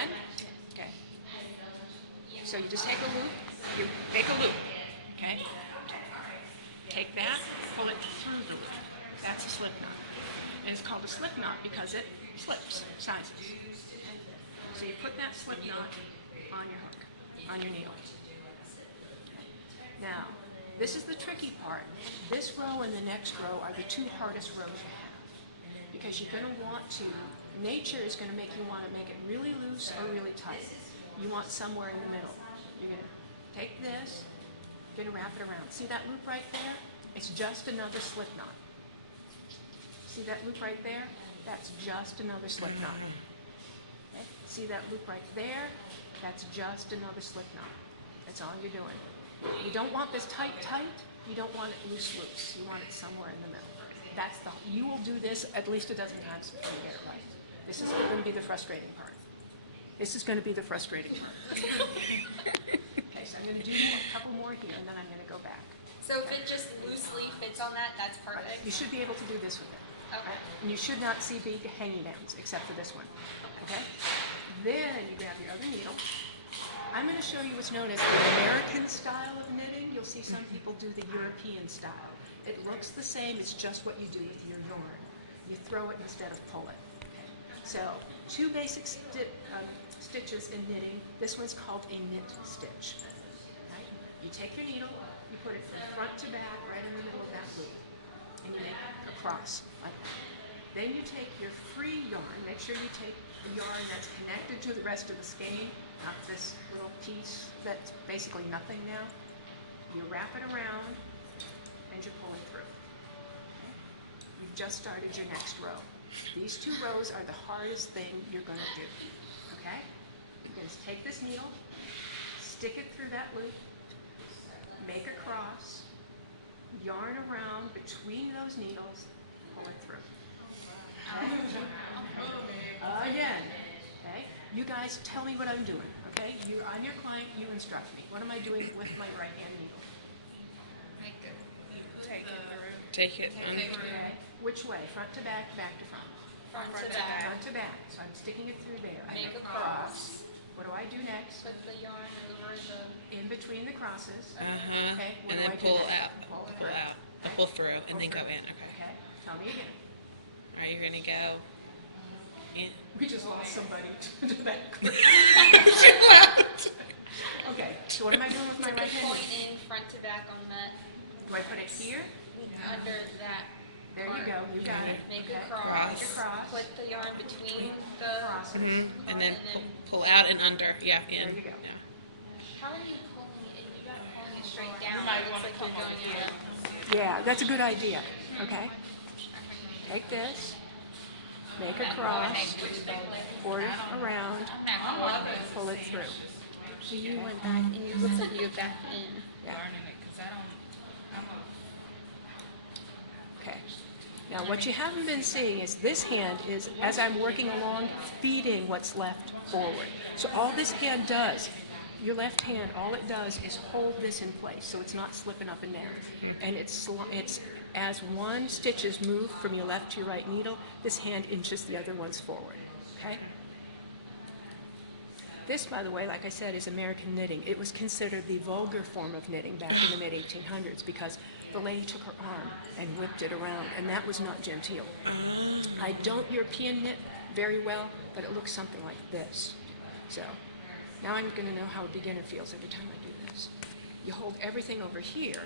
again. Okay. So you just take a loop, you make a loop, okay? Take that, pull it through the loop. That's a slip knot. And it's called a slip knot because it slips, sizes. So you put that slip knot on your hook, on your needle. Okay. Now, this is the tricky part. This row and the next row are the two hardest rows you have. Because you're going to want to, nature is going to make you want to make it really loose or really tight. You want somewhere in the middle. You're going to take this, you're going to wrap it around. See that loop right there? It's just another slip knot. See that loop right there? That's just another slip knot. Okay? See that loop right there? That's just another slip knot. That's all you're doing. You don't want this tight, tight. You don't want it loose, loose. You want it somewhere in the middle. You will do this at least a dozen times before you get it right. This is going to be the frustrating part. This is going to be the frustrating part. Okay, so I'm going to do a couple more here, and then I'm going to go back. So if it just loosely fits on that, that's perfect? You should be able to do this with it. Okay. And you should not see big hanging downs, except for this one. Okay? Then you grab your other needle. I'm going to show you what's known as the American style of knitting. You'll see some people do the European style. It looks the same, it's just what you do with your yarn. You throw it instead of pull it. Okay. So, two basic stitches in knitting. This one's called a knit stitch. Okay. You take your needle, you put it from front to back right in the middle of that loop, and you make a cross like that. Then you take your free yarn, make sure you take the yarn that's connected to the rest of the skein, not this little piece that's basically nothing now. You wrap it around, and you're pulling through. Okay? You've just started your next row. These two rows are the hardest thing you're going to do. Okay? You're going to take this needle, stick it through that loop, make a cross, yarn around between those needles, pull it through. Okay? Again. Okay? You guys tell me what I'm doing. Okay? I'm your client, you instruct me. What am I doing with my right hand needle? Take it. Okay. Which way? Front to back, back to front. Front to back. Front to back. So I'm sticking it through there. Make a cross. What do I do next? Put the yarn over the... In between the crosses. Uh-huh. Okay. What And do then I do pull next? out. Pull out. Pull through, and then go in. Okay. Okay. Tell me again. All right, you're going to go in. We just lost somebody to that. Okay. So what am I doing with my Put right the hand? point in front to back on that, Do I put it here? under that. There you go. You got it. Make Okay. a cross. Make a cross. Put the yarn between the... Crosses. And then pull out and under. Yeah, in. There you go. Yeah. How are you pulling it? You're not pulling it straight down. It looks like you're going in a... Yeah, that's a good idea. Okay. Take this. Make a cross. Fold it around. Pull it through. So you went back, and it looks like you're back in. Yeah. Okay. Now what you haven't been seeing is this hand is, as I'm working along, feeding what's left forward. So all this hand does, your left hand, all it does is hold this in place so it's not slipping up and down. And it's as one stitch is moved from your left to your right needle, this hand inches the other ones forward. Okay? This, by the way, like I said, is American knitting. It was considered the vulgar form of knitting back in the mid-1800s because the lady took her arm and whipped it around, and that was not genteel. I don't European knit very well, but it looks something like this. So now I'm going to know how a beginner feels every time I do this. You hold everything over here,